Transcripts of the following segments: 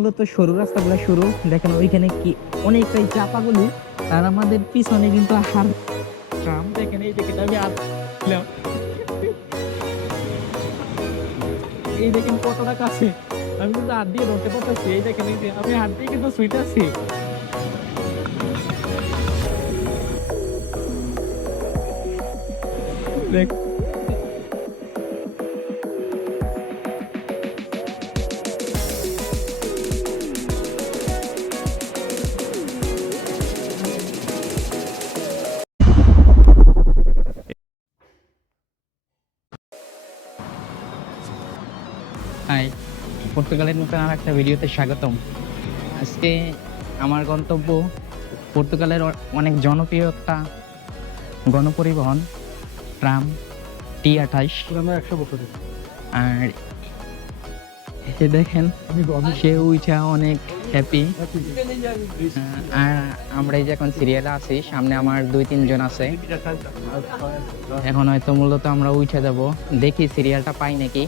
মূলত সরু রাস্তাগুলো সরু, দেখেন ওইখানে কি অনেকটাই চাপাগুলি, আর আমাদের পিছনে কিন্তু হার ট্রাম দেখেন এই দেখেন আমি আর এই দেখেন কতটা কাছে, আমি কিন্তু হাত দিয়ে ধরতে পারতেছি, এই দেখেন এই আমি হাত দিয়ে কিন্তু শুইতেছি দেখ পর্তুগালের নতুন আর একটা ভিডিওতে স্বাগতম। আজকে আমার গন্তব্য পর্তুগালের অনেক জনপ্রিয় একটা গণপরিবহন ট্রাম টি আঠাইশ একশো বছরের আর এসে দেখেন সে উইঠা অনেক হ্যাপি আর আমরা এই যে এখন সিরিয়ালে আছি সামনে আমার দুই তিনজন আছে। এখন হয়তো মূলত আমরা উঠে যাব। দেখি সিরিয়ালটা পাই নাকি।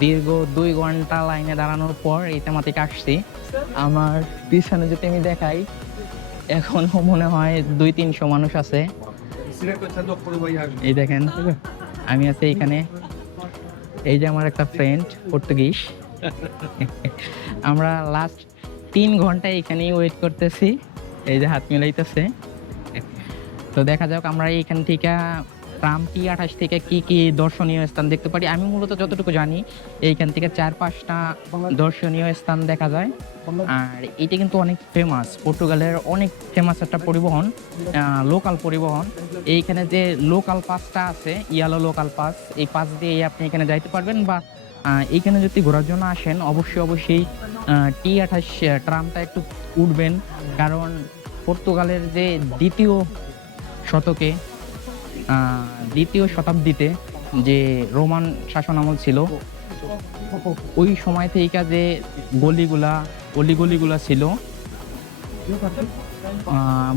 দীর্ঘ দুই ঘণ্টা লাইনে দাঁড়ানোর পর এই তেমাতিকে আসছি। আমার পিছনে যদি আমি দেখাই, এখনও মনে হয় দুই তিনশো মানুষ আছে। এই দেখেন, আমি আছি এখানে। এই যে আমার একটা ফ্রেন্ড পর্তুগিজ। আমরা লাস্ট তিন ঘণ্টা এখানেই ওয়েট করতেছি। এই যে হাত মিলাইতেছে। তো দেখা যাক আমরা এইখান থেকে ট্রাম টি আঠাশ থেকে কি কি দর্শনীয় স্থান দেখতে পারি? আমি মূলত যতটুকু জানি এইখান থেকে চার পাঁচটা দর্শনীয় স্থান দেখা যায়। আর এটা কিন্তু অনেক ফেমাস পর্তুগালের অনেক ফেমাস একটা পরিবহন লোকাল পরিবহন। এইখানে যে লোকাল পাসটা আছে ইয়ালো লোকাল পাস এই পাস দিয়ে আপনি এখানে যাইতে পারবেন বা এইখানে যদি ঘোরার জন্য আসেন অবশ্যই অবশ্যই টি আঠাশ ট্রামটা একটু উঠবেন। কারণ পর্তুগালের যে দ্বিতীয় শতকে দ্বিতীয় শতাব্দীতে যে রোমান শাসন আমল ছিল, ওই সময় থেকে যে গলিগুলা অলিগলিগুলা ছিল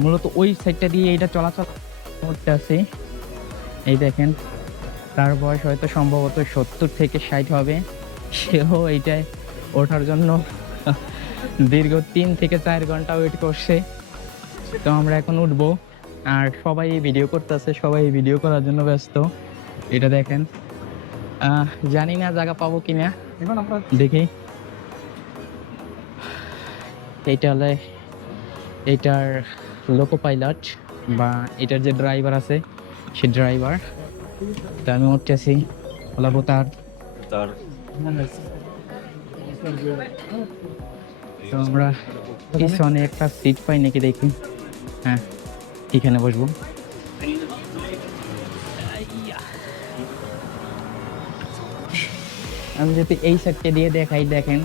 মূলত ওই সাইডটা দিয়ে এটা চলাচল করতে আছে এই দেখেন, তার বয়স হয়তো সম্ভবত সত্তর থেকে ষাট হবে। সেও এইটায় ওঠার জন্য দীর্ঘ তিন থেকে চার ঘণ্টা ওয়েট করছে। তো আমরা এখন উঠবো। আর সবাই ভিডিও করতেছে সবাই ভিডিও করার জন্য ব্যস্ত। এটা দেখেন। আহ, জানি না জায়গা পাবো কিনা। এখন দেখি। এটা হলে এটার লোকো পাইলট বা এটার যে ড্রাইভার আছে সে ড্রাইভার তা আমি উঠতেছি। বলাবো তার তো আমরা পিছনে একটা সিট পাই নাকি দেখি? হ্যাঁ। এখানে বসবো। আমি যদি এই সাইডটা দিয়ে দেখাই, দেখেন,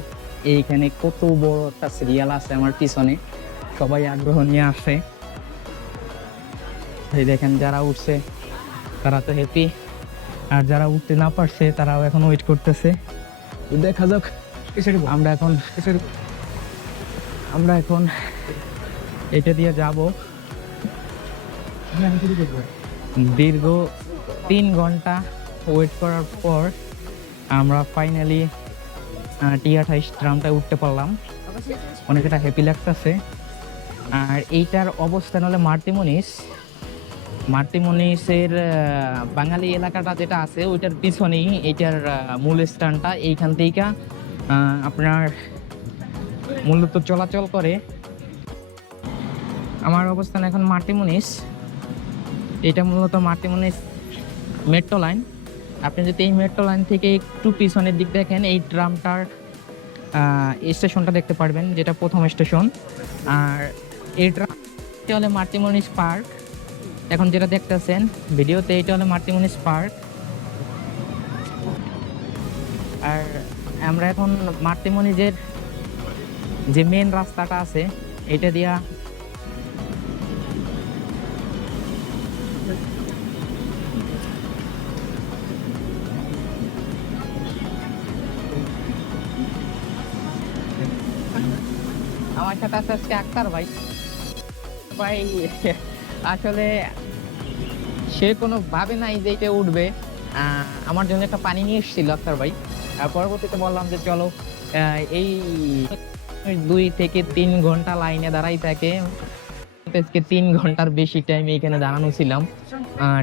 এইখানে কত বড় একটা সিরিয়াল আছে আমার পিছনে। সবাই আগ্রহ নিয়ে আসে। এই দেখেন, যারা উঠছে, তারা তো হ্যাপি আর যারা উঠতে না পারছে, তারাও এখন ওয়েট করতেছে। দেখা যাক, আমরা এখন আমরা এখন এটা দিয়ে যাব। দীর্ঘ তিন ঘণ্টা ওয়েট করার পর আমরা ফাইনালি টি আঠাইশ ট্রামটায় উঠতে পারলাম। অনেকটা হ্যাপি লাগতেছে। আর এইটার অবস্থান হলো মার্তিমনিস। মার্তিমনিসের বাঙালি এলাকাটা যেটা আছে, ওইটার পিছনেই এইটার মূল স্থানটা। এইখান থেকে আপনার মূলত চলাচল করে। আমার অবস্থান এখন মার্তিমনিস। এটা মূলত মার্তিমনিস মেট্রো লাইন আপনি যদি এই মেট্রো লাইন থেকে একটু পিছনের দিক দেখেন, এই ট্রামটার স্টেশনটা দেখতে পারবেন, যেটা প্রথম স্টেশন আর এই ট্রাম হলো মার্তিমনিস পার্ক এখন যেটা দেখতেছেন, ভিডিওতে এটা হলো মার্তিমনিস পার্ক আর আমরা এখন মার্তিমনিজের যে মেন রাস্তাটা আছে, এটা দিয়া আমার সাথে আছে আজকে আক্তার ভাই। ভাই, আসলে সে কোনো ভাবে নাই যে এটা উঠবে। আমার জন্য একটা পানি নিয়ে এসেছিল আক্তার ভাই। পরবর্তীতে বললাম যে চলো এই দুই থেকে তিন ঘণ্টা লাইনে দাঁড়াই থাকে। আজকে তিন ঘণ্টার বেশি টাইম এখানে দাঁড়ানো ছিলাম।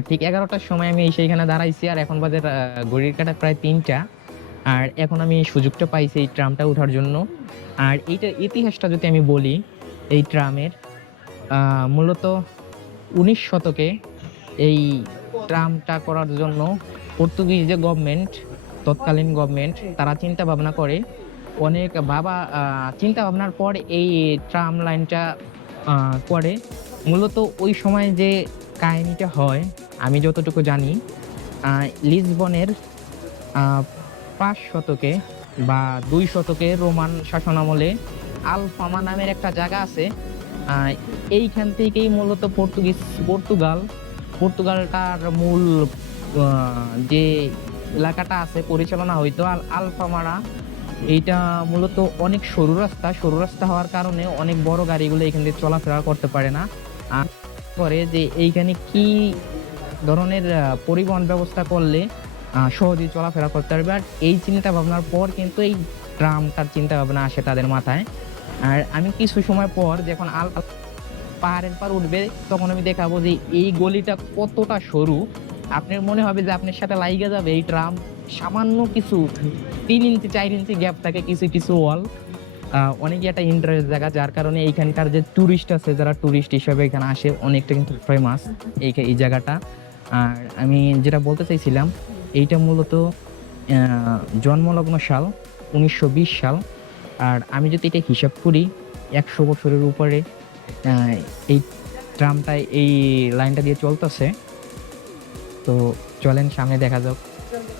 ঠিক এগারোটার সময় আমি এসে এখানে দাঁড়াইছি, আর এখন বাজে ঘড়ির কাটা প্রায় তিনটা। আর এখন আমি সুযোগটা পাইছি এই ট্রামটা ওঠার জন্য। আর এইটার ইতিহাসটা যদি আমি বলি, এই ট্রামের মূলত উনিশ শতকে এই ট্রামটা করার জন্য পর্তুগিজ যে গভর্নমেন্ট তৎকালীন গভর্নমেন্ট তারা চিন্তা ভাবনা করে। অনেক বাবা চিন্তা ভাবনার পর এই ট্রাম লাইনটা করে। মূলত ওই সময় যে কাহিনিটা হয়, আমি যতটুকু জানি লিসবনের পাঁচ শতকে বা দুই শতকে রোমান শাসনামলে আলফামা নামের একটা জায়গা আছে। এইখান থেকেই মূলত পর্তুগিজ, পর্তুগাল, পর্তুগালটার মূল যে এলাকাটা আছে, পরিচালনা হইতো আর আলফামারা। এইটা মূলত অনেক সরু রাস্তা সরু রাস্তা হওয়ার কারণে অনেক বড় গাড়িগুলো এখান দিয়ে চলাফেরা করতে পারে না। আর করে যে এইখানে কি ধরনের পরিবহন ব্যবস্থা করলে সহজেই চলাফেরা করতে পারবে। আর এই চিন্তা ভাবনার পর কিন্তু এই ট্রামটার চিন্তা ভাবনা আসে তাদের মাথায়। আর আমি কিছু সময় পর যখন আল আল- পাহাড়ের পার উঠবে, তখন আমি দেখাবো যে এই গলিটা কতটা সরু। আপনার মনে হবে যে আপনার সাথে লাইগা যাবে। এই ট্রাম সামান্য কিছু তিন ইঞ্চি, চার ইঞ্চি গ্যাপ থাকে কিছু কিছু ওয়াল অনেকই একটা ইন্টারেস্ট জায়গা, যার কারণে এইখানকার যে ট্যুরিস্ট আছে, যারা ট্যুরিস্ট হিসেবে এখানে আসে, অনেকটা কিন্তু ফেমাস এই এই জায়গাটা। আর আমি যেটা বলতে চাইছিলাম এইটা মূলত জন্মলগ্ন সাল, উনিশশো বিশ সাল। আর আমি যদি এটা হিসাব করি, একশো বছরের উপরে এই ট্রামটা এই লাইনটা দিয়ে চলতেছে। তো চলেন সামনে দেখা যাক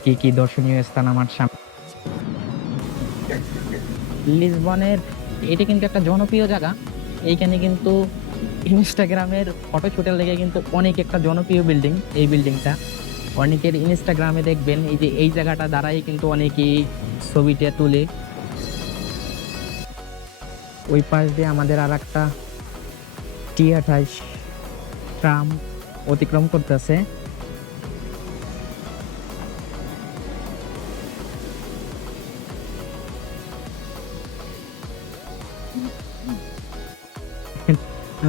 কি কি দর্শনীয় স্থান আমার সামনে। লিসবনের, এটা কিন্তু একটা জনপ্রিয় জায়গা। এইখানে কিন্তু ইনস্টাগ্রামের ফটো শুটের লেগে কিন্তু অনেক একটা জনপ্রিয় বিল্ডিং, এই বিল্ডিংটা। অনেকের ইনস্টাগ্রামে দেখবেন, এই যে এই জায়গাটা দ্বারাই কিন্তু অনেকেই ছবিটা তুলে। ওই পাশ দিয়ে আমাদের আর একটা টি আঠাইশ ট্রাম অতিক্রম করতেছে।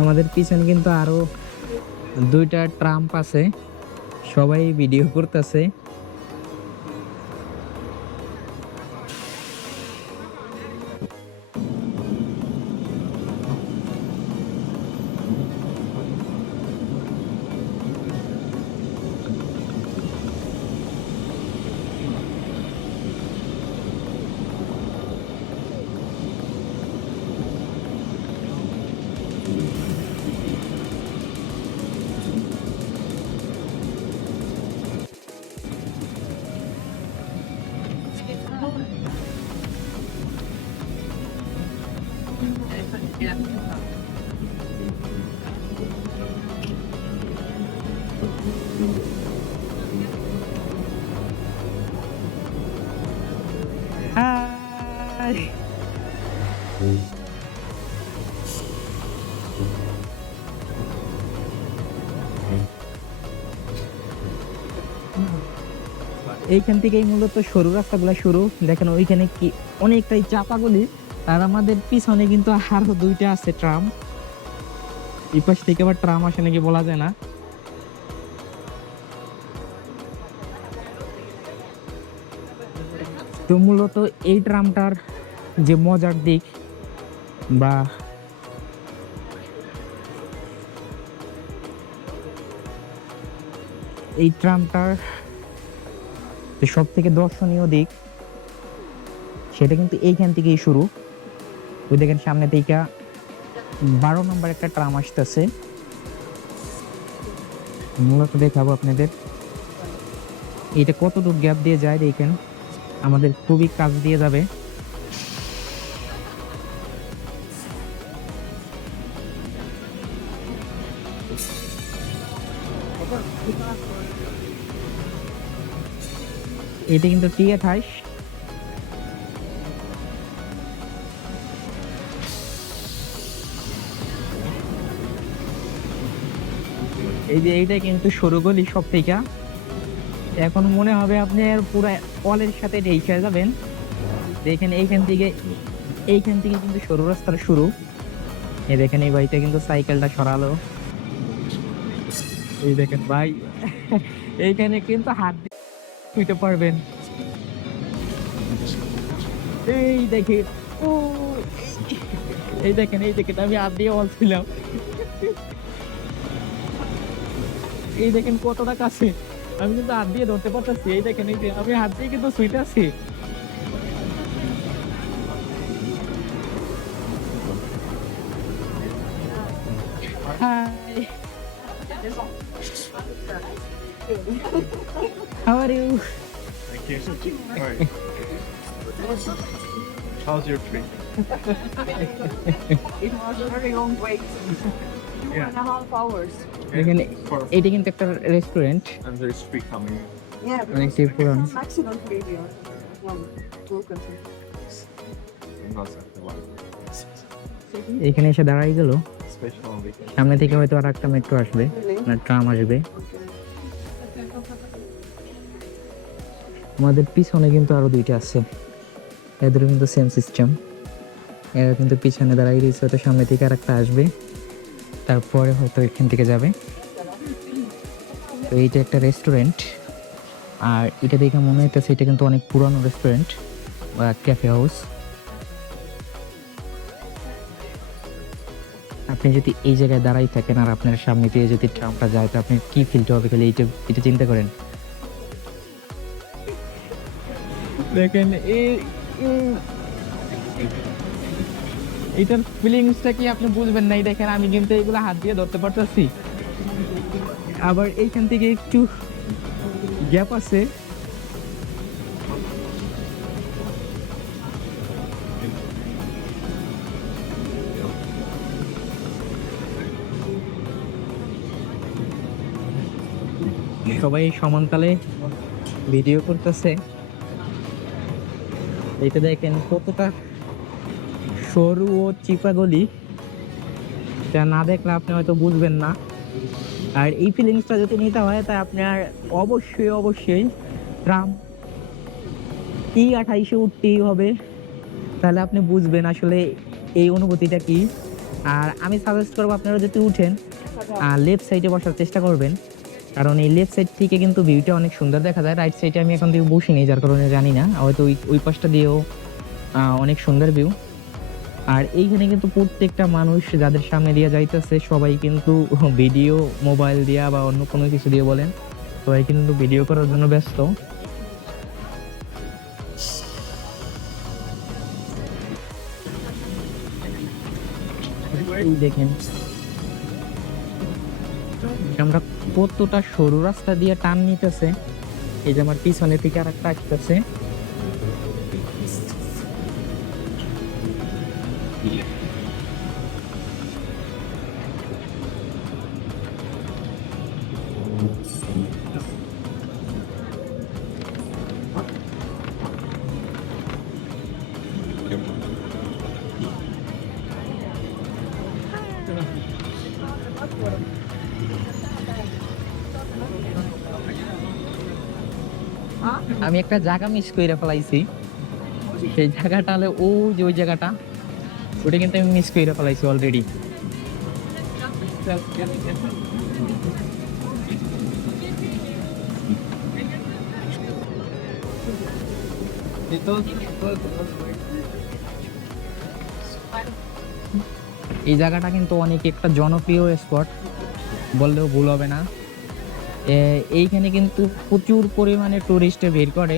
আমাদের পিছনে কিন্তু আরও দুইটা ট্রাম্প আছে। সবাই ভিডিও করতেছে। এইখান থেকেই মূলত সরু রাস্তাগুলো শুরু। দেখেন ওইখানে কি অনেকটাই চাপাগুলি। আর আমাদের পিছনে কিন্তু আরও দুইটা আছে ট্রাম। এই পাশ থেকে আবার ট্রাম আসে নাকি বলা যায় না। তো মূলত এই ট্রামটার যে মজার দিক বা এই ট্রামটার যে সব থেকে দর্শনীয় দিক, সেটা কিন্তু এইখান থেকেই শুরু। ওই দেখেন সামনে থেকে বারো নম্বর একটা ট্রাম আসতেছে। মূলত দেখাবো আপনাদের। এটা কতটুকু গ্যাপ দিয়ে যায় দেখেন। আমাদের খুবই কাজ দিয়ে যাবে। এটা কিন্তু টি আঠাইশ এই যে এইটা কিন্তু সরু গলি সব থেকে। এখন মনে হবে আপনি আর পুরো অলের সাথে ঢেকে যাবেন। দেখেন এইখান থেকে এইখান থেকে কিন্তু সরু রাস্তার শুরু। এই দেখেন এই বাড়িতে কিন্তু সাইকেলটা সরালো। এই দেখেন ভাই, এইখানে কিন্তু হাত দিয়ে পারবেন। এই দেখেন, ও, এই দেখেন এই দেখেন, আমি হাত দিয়ে বলছিলাম। এই দেখেন কতটা কাছে আমি কিন্তু হাত দিয়ে ধরতে পারতেছি এই দেখেন এই যে আমি হাত দিয়ে কিন্তু সুইতে আছি Hi. How are you? Thank you. Alright. How's your trip? It was a very long wait. Two Yeah. and a half hours. For এটা কিন্তু একটা restaurant and there's free coming. Yeah, অনেক পুরান maximum preview. One why. এখানে এসে দাঁড়াই গেল. সামনে থেকে হয়তো আর একটা মেট্রো আসবে? না ট্রাম আসবে আমাদের পিছনে কিন্তু আরও দুইটা আছে এদেরও কিন্তু সেম সিস্টেম এরা কিন্তু পিছনে দাঁড়াই রয়েছে হয়তো সামনে থেকে আর একটা আসবে তারপরে হয়তো এখান থেকে যাবে। তো এইটা একটা রেস্টুরেন্ট আর এটা দেখে মনে হইতেছে এটা কিন্তু অনেক পুরানো রেস্টুরেন্ট বা ক্যাফে হাউস আপনি যদি এই জায়গায় দাঁড়াই থাকেন আর আপনার সামনে দিয়ে যদি ট্রামটা যায়, তো আপনি কি ফিলটা হবে খালি এইটা এটা চিন্তা করেন। দেখেন এই- এটার ফিলিংসটা কি আপনি বুঝবেন নাই? দেখেন, আমি কিন্তু এগুলো হাত দিয়ে ধরতে পারতেছি। আবার এইখান থেকে একটু গ্যাপ আছে। সবাই সমানতালে ভিডিও করতেছে। এটা দেখেন কতটা সরু ও চিপা গলি। যা না দেখলে আপনি হয়তো বুঝবেন না। আর এই ফিলিংসটা যদি নিতে হয়, তা আপনার অবশ্যই অবশ্যই ট্রাম ই আঠাইশে উঠতেই হবে, তাহলে আপনি বুঝবেন আসলে এই অনুভূতিটা কি। আর আমি সাজেস্ট করব আপনারা যদি উঠেন লেফট সাইডে বসার চেষ্টা করবেন। কারণ এই লেফট সাইড থেকে কিন্তু ভিউটা অনেক সুন্দর দেখা যায়। রাইট সাইডে আমি এখন থেকে বসিনি, যার কারণে জানি না। হয়তো ওই ওই পাশটা দিয়েও অনেক সুন্দর ভিউ আর এইখানে কিন্তু প্রত্যেকটা মানুষ যাদের সামনে দিয়ে যাইতেছে, সবাই কিন্তু ভিডিও, মোবাইল দিয়া বা অন্য কোনো কিছু দিয়ে বলেন, সবাই কিন্তু ভিডিও করার জন্য ব্যস্ত। দেখেন। আমরা কতটা সরু রাস্তা দিয়ে টান নিতেছে, এই যে আমার পিছনে থেকে আর একটা আসতেছে। আমি একটা জায়গা মিস করে ফেলাইছি। সেই জায়গাটা হলে ও যে ওই জায়গাটা, ওটা কিন্তু আমি মিস করে ফেলাইছি অলরেডি এই জায়গাটা কিন্তু অনেক একটা জনপ্রিয় স্পট বললেও ভুল হবে না। এইখানে কিন্তু প্রচুর পরিমাণে টুরিস্টে ভিড় করে।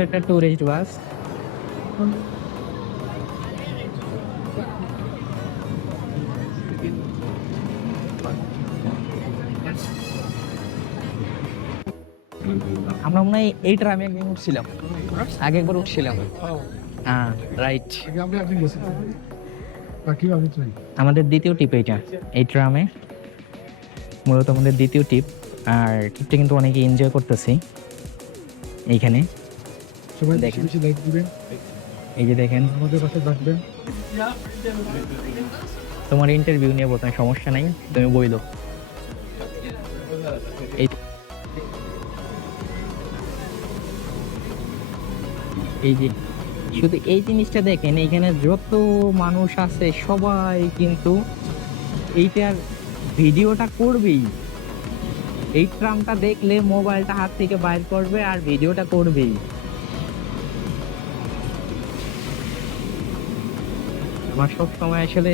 কিন্তু একটা টুরিস্ট বাস আমরা মনে হয় এই ট্রামে একদিন উঠছিলাম। আগে একবার উঠছিলাম। হ্যাঁ রাইট আমাদের দ্বিতীয় টিপ এইটা, এই ট্রামে। মূলত আমাদের দ্বিতীয় টিপ আর টিপটা কিন্তু অনেকে এনজয় করতেছি এইখানে। সবাই দেখেন। বেশি লাইক দিবেন। এই যে দেখেন। আমাদের পাশে থাকবেন তোমার ইন্টারভিউ নিয়ে বোধহয় সমস্যা নাই তুমি বইলো। এই এই যে শুধু এই জিনিসটা দেখেন এখানে যত মানুষ আছে সবাই কিন্তু এইটার ভিডিওটা করবেই। এই ট্রামটা দেখলে মোবাইলটা হাত থেকে বাইর করবে আর ভিডিওটা করবেই। আমার সব সময় আসলে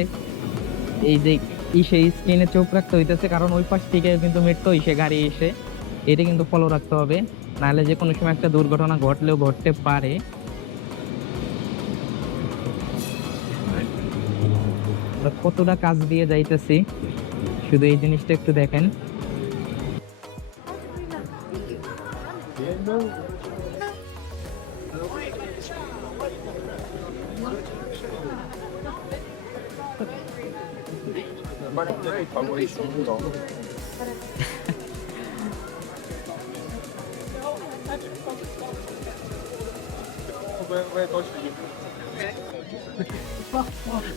এই যে ইসে স্ক্রিনে চোখ রাখতে হইতেছে, কারণ ওই পাশ থেকে কিন্তু মেট্রো ইসে গাড়ি এসে। এটা কিন্তু ফলো রাখতে হবে। নাহলে যে কোনো সময় একটা দুর্ঘটনা ঘটলেও ঘটতে পারে। কতটা কাজ দিয়ে যাইতেছি, শুধু এই জিনিসটা একটু দেখেন।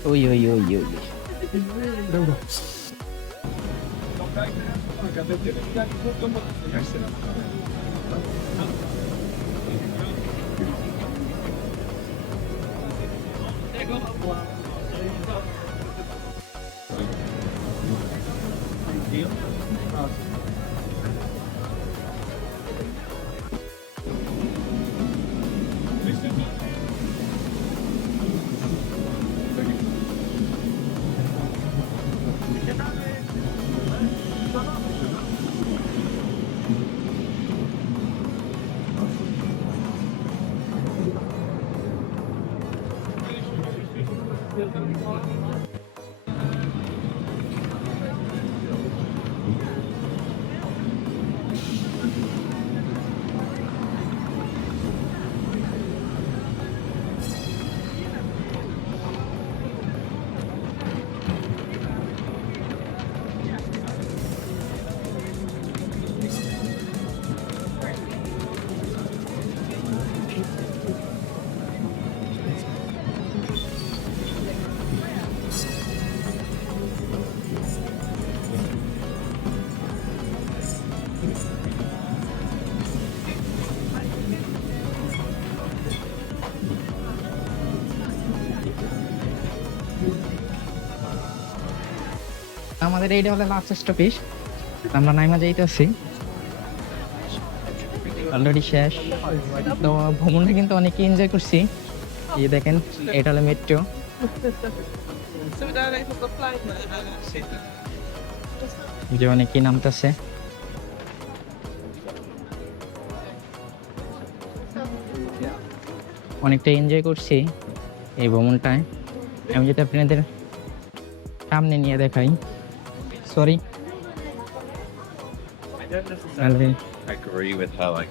ওই ওই ওই ওই ওই। আমাদের এইটা হলো লাস্ট স্টপেজ আমরা নাইমা যাইতেছি। অলরেডি শেষ। তো ভ্রমণটা কিন্তু অনেক এনজয় করছি। এই দেখেন, এটা হলো মেট্রো যে অনেকেই নামতেছে। অনেকটা এনজয় করছি এই ভ্রমণটায়। আমি যেটা আপনাদের সামনে নিয়ে দেখাই। Sorry. I don't necessarily agree with her like